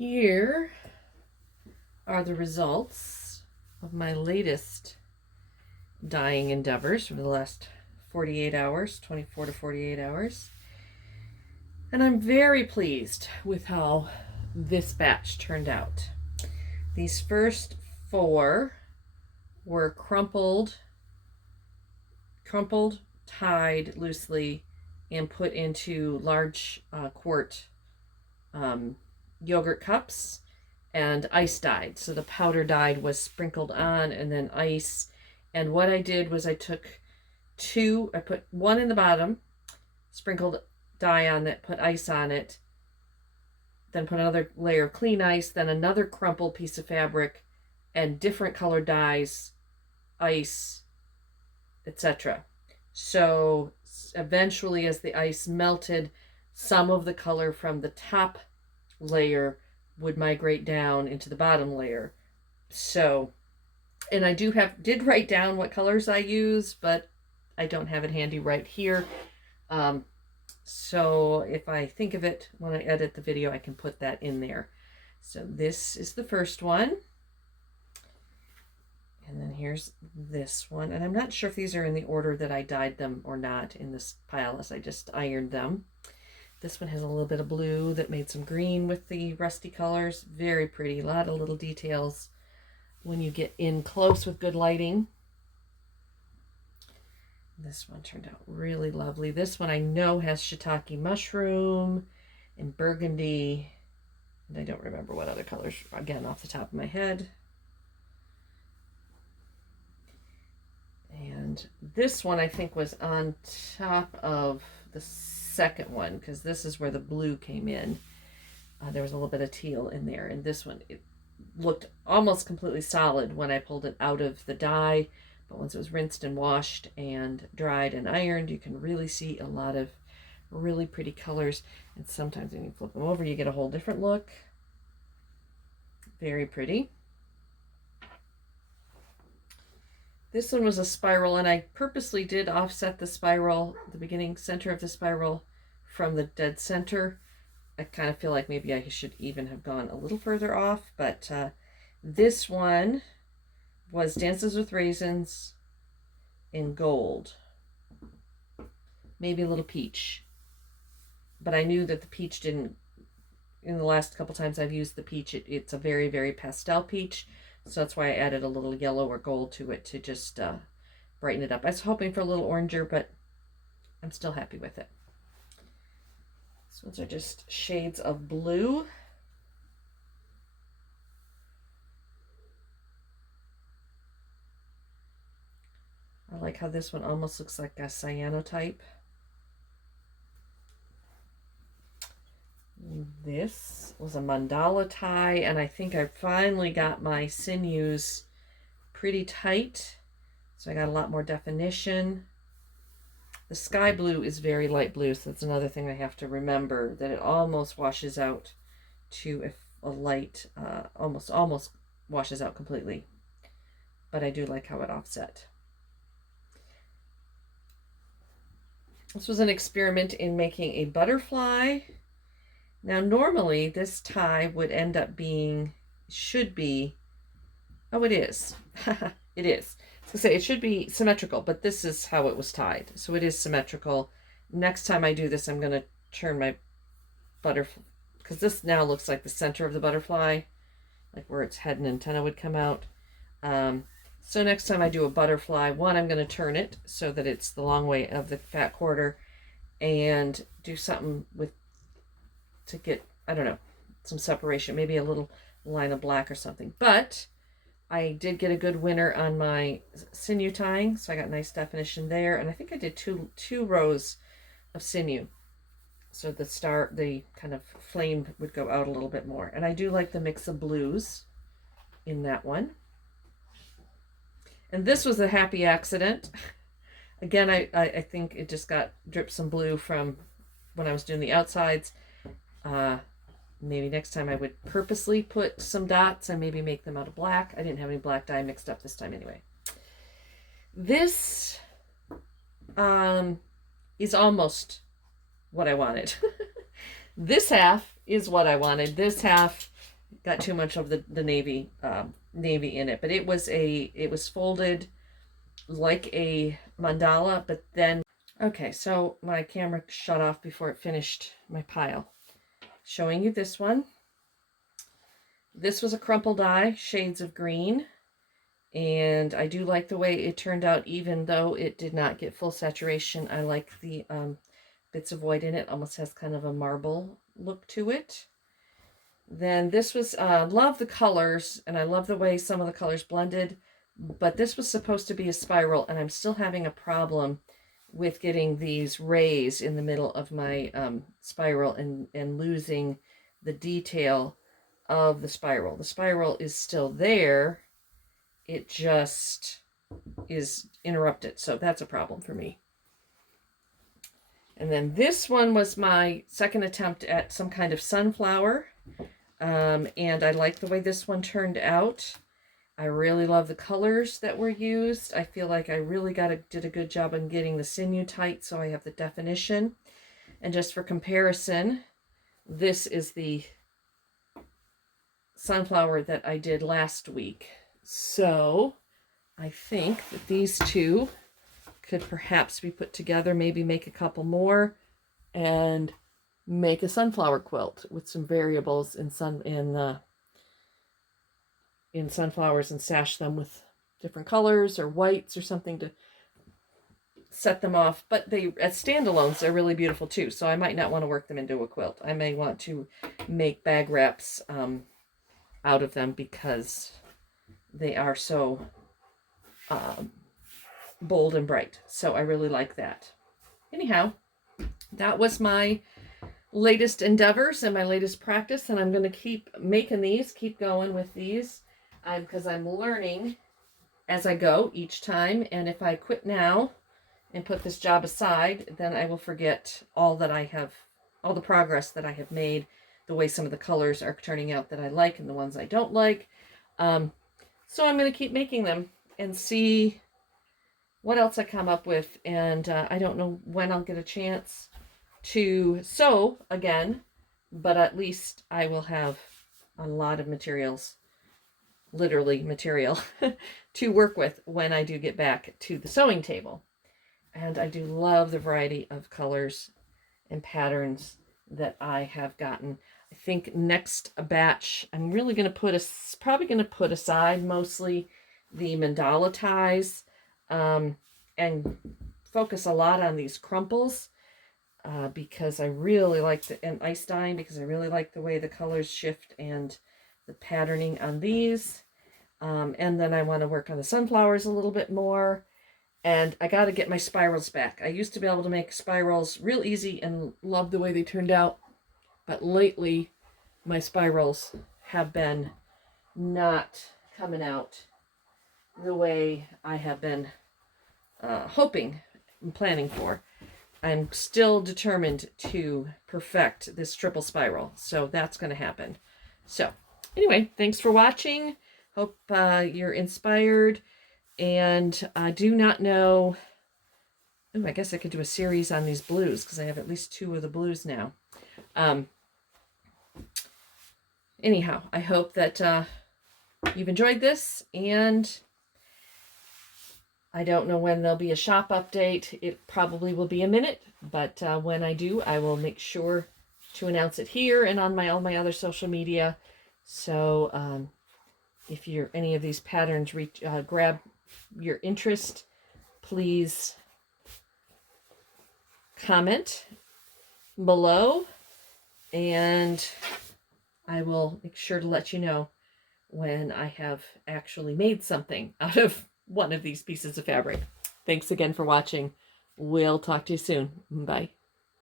Here are the results of my latest dyeing endeavors for the last 48 hours, 24 to 48 hours. And I'm very pleased with how this batch turned out. These first 4 were crumpled, tied loosely, and put into large quart yogurt cups and ice dyed. So the powder dyed was sprinkled on and then ice. And what I did was I took 2, I put 1 in the bottom, sprinkled dye on it, put ice on it, then put another layer of clean ice, then another crumpled piece of fabric, and different colored dyes, ice, etc. So eventually, as the ice melted, some of the color from the top layer would migrate down into the bottom layer. So, and I did write down what colors I use, but I don't have it handy right here. So if I think of it when I edit the video, I can put that in there. So this is the first one. And then here's this one. And I'm not sure if these are in the order that I dyed them or not in this pile, as I just ironed them. This one has a little bit of blue that made some green with the rusty colors. Very pretty. A lot of little details when you get in close with good lighting. This one turned out really lovely. This one I know has shiitake mushroom and burgundy. And I don't remember what other colors, again, off the top of my head. And this one I think was on top of the second one, because this is where the blue came in. There was a little bit of teal in there. And this one, it looked almost completely solid when I pulled it out of the dye. But once it was rinsed and washed and dried and ironed, you can really see a lot of really pretty colors. And sometimes when you flip them over, you get a whole different look. Very pretty. This one was a spiral, and I purposely did offset the spiral, the beginning center of the spiral, from the dead center. I kind of feel like maybe I should even have gone a little further off, but this one was Dances with Raisins in gold. Maybe a little peach. But I knew that the peach didn't, in the last couple times I've used the peach, it's a very, very pastel peach. So that's why I added a little yellow or gold to it to just brighten it up. I was hoping for a little oranger, but I'm still happy with it. These ones are just shades of blue. I like how this one almost looks like a cyanotype. This was a mandala tie, and I think I finally got my sinews pretty tight, so I got a lot more definition. The sky blue is very light blue, so that's another thing I have to remember, that it almost washes out to a light, almost washes out completely. But I do like how it offset. This was an experiment in making a butterfly. Now, normally this tie would end up being, should be, oh, it is. It is. I was going to say it should be symmetrical, but this is how it was tied. So it is symmetrical. Next time I do this, I'm going to turn my butterfly, because this now looks like the center of the butterfly, like where its head and antenna would come out. So next time I do a butterfly, one, I'm going to turn it so that it's the long way of the fat quarter, and do something with, to get, I don't know, some separation, maybe a little line of black or something. But I did get a good winner on my sinew tying, so I got nice definition there. And I think I did two rows of sinew, so the kind of flame would go out a little bit more. And I do like the mix of blues in that one. And this was a happy accident. Again, I think it just dripped some blue from when I was doing the outsides. Maybe next time I would purposely put some dots and maybe make them out of black. I didn't have any black dye mixed up this time anyway. This is almost what I wanted. This half is what I wanted. This half got too much of the navy navy in it. But it was folded like a mandala, but then okay, so my camera shut off before it finished my pile. Showing you this one. This was a crumple die, shades of green, and I do like the way it turned out, even though it did not get full saturation. I like the bits of white in it. Almost has kind of a marble look to it. Then this was, love the colors, and I love the way some of the colors blended, but this was supposed to be a spiral, and I'm still having a problem with getting these rays in the middle of my spiral and losing the detail of the spiral. The spiral is still there. It just is interrupted. So that's a problem for me. And then this one was my second attempt at some kind of sunflower. And I like the way this one turned out. I really love the colors that were used. I feel like I really did a good job on getting the sinew tight, so I have the definition. And just for comparison, this is the sunflower that I did last week. So I think that these two could perhaps be put together, maybe make a couple more, and make a sunflower quilt with some variables in sunflowers and sash them with different colors or whites or something to set them off. But they, as standalones, they're really beautiful too. So I might not want to work them into a quilt. I may want to make bag wraps out of them because they are so bold and bright. So I really like that. Anyhow, that was my latest endeavors and my latest practice, and I'm going to keep making these, keep going with these, because I'm learning as I go each time. And if I quit now and put this job aside, then I will forget all the progress that I have made, the way some of the colors are turning out that I like and the ones I don't like. So I'm going to keep making them and see what else I come up with. And I don't know when I'll get a chance to sew again, but at least I will have a lot of materials, literally material, to work with when I do get back to the sewing table. And I do love the variety of colors and patterns that I have gotten. I think next batch, I'm really going to probably going to put aside mostly the mandala ties and focus a lot on these crumples because I really like and ice dyeing, because I really like the way the colors shift and the patterning on these. And then I want to work on the sunflowers a little bit more. And I got to get my spirals back. I used to be able to make spirals real easy and love the way they turned out. But lately, my spirals have been not coming out the way I have been hoping and planning for. I'm still determined to perfect this triple spiral. So that's going to happen. So anyway, thanks for watching. Hope you're inspired. And I do not know. Oh, I guess I could do a series on these blues because I have at least 2 of the blues now. Anyhow, I hope that you've enjoyed this, and I don't know when there'll be a shop update. It probably will be a minute, but when I do, I will make sure to announce it here and on all my other social media. So if any of these patterns grab your interest, please comment below, and I will make sure to let you know when I have actually made something out of one of these pieces of fabric. Thanks again for watching. We'll talk to you soon. Bye.